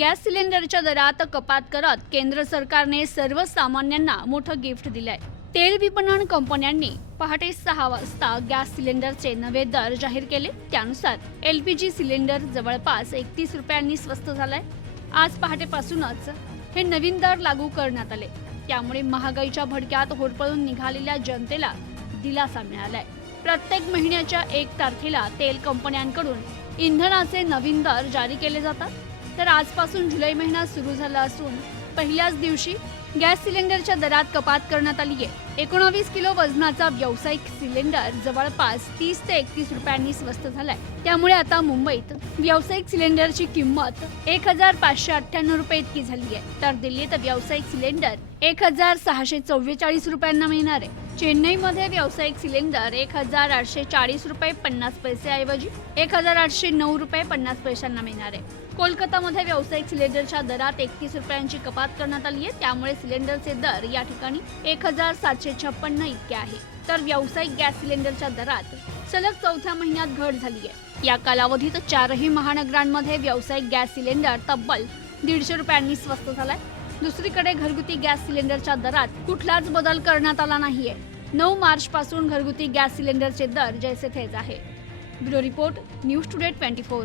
Gas सिलेंडरच्या दरात कपात करत केंद्र सरकारने सर्वसामान्यांना मोठं गिफ्ट दिलंय. तेल विपणन कंपन्यांनी पहाटे सहा वाजता गॅस सिलेंडरचे नवे दर जाहीर केले. त्यानुसार एल पी जी सिलेंडर जवळपास एकतीस रुपयांनी स्वस्त झालाय. आज पहाटेपासूनच हे नवीन दर लागू करण्यात आले. त्यामुळे महागाईच्या भडक्यात होरपळून निघालेल्या जनतेला दिलासा मिळालाय. प्रत्येक महिन्याच्या एक तारखेला तेल कंपन्यांकडून इंधनाचे नवीन दर जारी केले जातात. तर आजपासून जुलै महिना सुरू झाला असून पहिल्याच दिवशी गॅस सिलेंडरच्या दरात कपात करण्यात आली आहे. एकोणावीस किलो वजनाचा व्यावसायिक सिलेंडर जवळपास तीस ते एकतीस रुपयांनी स्वस्त झालाय. त्यामुळे आता मुंबईत व्यावसायिक सिलेंडरची किंमत एक हजार पाचशे अठ्ठ्याण्णव रुपये इतकी झाली आहे. तर दिल्लीत व्यावसायिक सिलेंडर एक हजार सहाशे चव्वेचाळीस रुपयांना मिळणार आहे. चेन्नईमध्ये व्यावसायिक सिलेंडर एक हजार आठशे चाळीस रुपये पन्नास पैसेऐवजी एक हजार आठशे नऊ रुपये पन्नास पैशांना मिळणार आहे. कोलकातामध्ये व्यावसायिक सिलेंडरच्या दरात एकतीस रुपयांची कपात करण्यात आली आहे. त्यामुळे सिलेंडरचे दर या ठिकाणी एक हजार सातशे छप्पन्न इतके आहे. तर व्यावसायिक गॅस सिलेंडरच्या दरात सलग चौथ्या महिन्यात घट झाली आहे. या कालावधीत चारही महानगरांमध्ये व्यावसायिक गॅस सिलेंडर तब्बल दीडशे रुपयांनी स्वस्त झालाय. दुसरीकडे घरगुती गॅस सिलेंडरच्या दरात कुठलाच बदल करण्यात आला नाहीये. नऊ मार्च पासून घरगुती गॅस सिलेंडरचे दर जैसे थेच आहे. Bureau report news today twenty four.